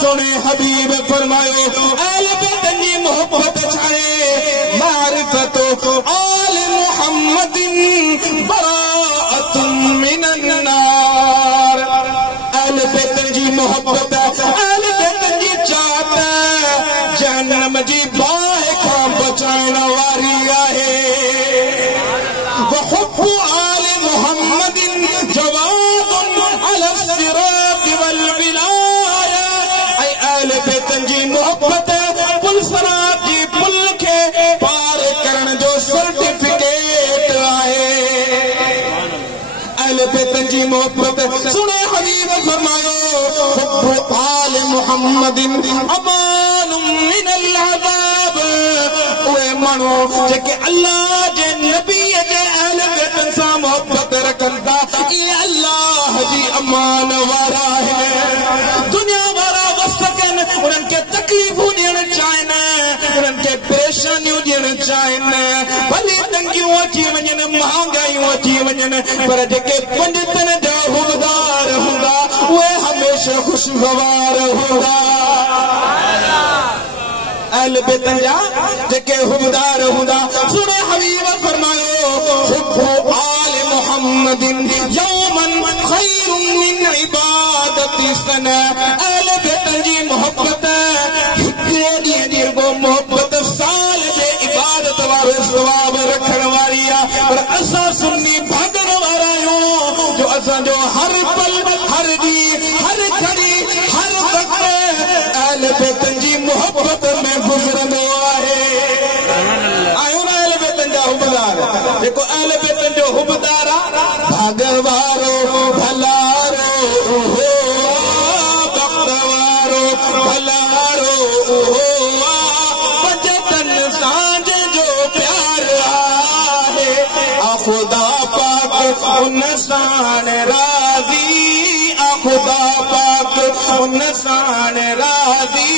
सोने हबीब फरमायो अहले बैत जी मोहब्बत छाए मारिफतो आल मुहम्मदिन बराअतुम मिनन नार। अहले बैत जी मोहब्बत अहले बैत जी चाहता जहन्नम जी बाह खां बचाइण वारी आहे। वहुब्बु आल मुहम्मदिन जवादुन अला सिरात वल विलाया। ऐ अहले बैत जी मोहब्बत पुल सरात जी पुल के पार करण जो सर्टिफिकेट आहे। अहले बैत जी मोहब्बत सुने हबीब फरमायो हुब्बु आल मुहम्मदिन अमानुम मिनल अज़ाब। उहे माण्हू जेके अल्लाह जे नबी जे अहले बैत सां मोहब्बत रखन था इहे अल्लाह जी अमान वारा आहिनि। दुनिया वारा वसकन उन्हनि खे तकलीफ़ूं ॾियण चाहिनि उन्हनि खे परेशानियूं ॾियण चाहिनि भली तंगियूं अची वञनि महांगाइयूं अची वञनि पर जेके पंडितनि जा हुबदार हूंदा उहे हमेशह ख़ुशगवार हूंदा। अहले बैत जा जेके हुबदार हूंदा सुने हबीब फरमायो हुब्बु आल मुहम्मदिन यौमन खैरुम मिन इबादति सना। अहले बैत जी मोहब्बत हिकड़े ॾींहं जी मोहब्बत साल जे इबादत वारो सवाब रखण वारी आहे पर असां सुन्नी भागण वारा आहियूं जो असांजो हर पल हर ॾींहुं हर घड़ी हर वक़्त अहले बैत जी मोहब्बत में गुज़रंदो आहे। आहियूं न अहले बैत जा हुबदार जेको अहले बैत जो हुबदार आहे भागण वारो भलारो हो वक़्त वारो भलारो हो बजतन सांझ जो प्यार आहे। खुदा पाक उन सां राज़ी खुदा पाक उन सां राज़ी